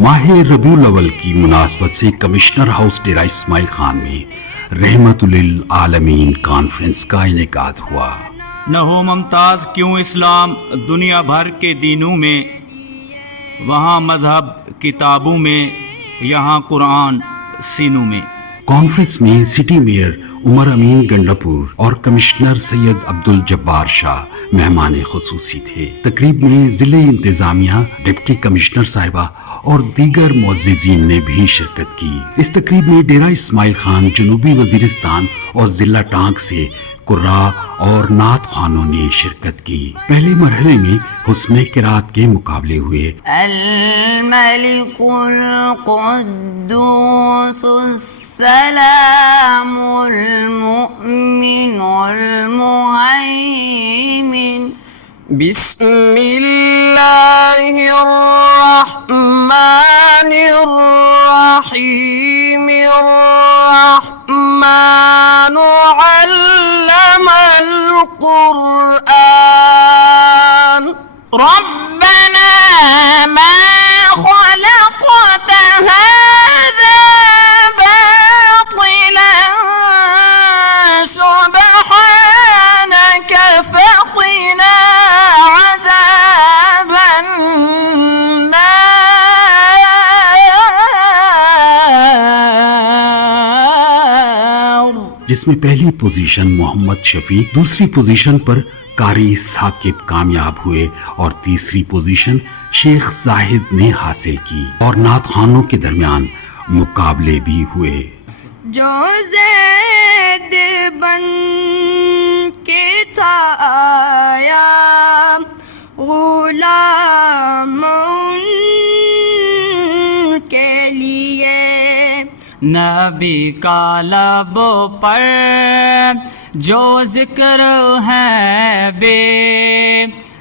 ماہ ربیع الاول کی مناسبت سے کمشنر ہاؤس ڈیرہ اسماعیل خان میں رحمت للعالمین کانفرنس کا انعقاد ہوا۔ نہ ہو ممتاز کیوں اسلام دنیا بھر کے دینوں میں، وہاں مذہب کتابوں میں، یہاں قرآن سینوں میں۔ کانفرنس میں سٹی میئر عمر امین گنڈاپور اور کمشنر سید عبدالجبار شاہ مہمان خصوصی تھے۔ تقریب میں ضلع انتظامیہ، ڈپٹی کمشنر صاحبہ اور دیگر معززین نے بھی شرکت کی۔ اس تقریب میں ڈیرہ اسماعیل خان، جنوبی وزیرستان اور ضلع ٹانک سے قراء اور نعت خوانوں نے شرکت کی۔ پہلے مرحلے میں حسن قرات کے مقابلے ہوئے۔ الملك القدوس السلام المؤمن المهيمن بسم الله الرحمن الرحيم الرحمن علم القرآن ربنا ما خلقت هذا باطلا سبحانك فقنا عذاب النار، جس میں پہلی پوزیشن محمد شفیع، دوسری پوزیشن پر قاری ثاقب کامیاب ہوئے اور تیسری پوزیشن شیخ زاہد نے حاصل کی، اور نعت خوانوں کے درمیان مقابلے بھی ہوئے۔ جو زید بن کے تھا آیا غلام ان کے لیے، نبی کا لبوں پر جو ذکر ہے بے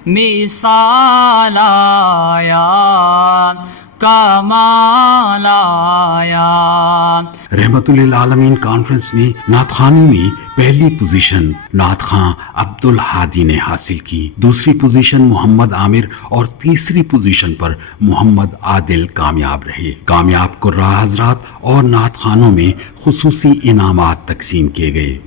مثال آیا، کمال آیا۔ رحمت للعالمین کانفرنس میں نعت خوانی میں پہلی پوزیشن نعت خواں عبدالہادی نے حاصل کی، دوسری پوزیشن محمد عامر اور تیسری پوزیشن پر محمد عادل کامیاب رہے۔ کامیاب قراء حضرات اور نعت خوانوں میں خصوصی انعامات تقسیم کیے گئے۔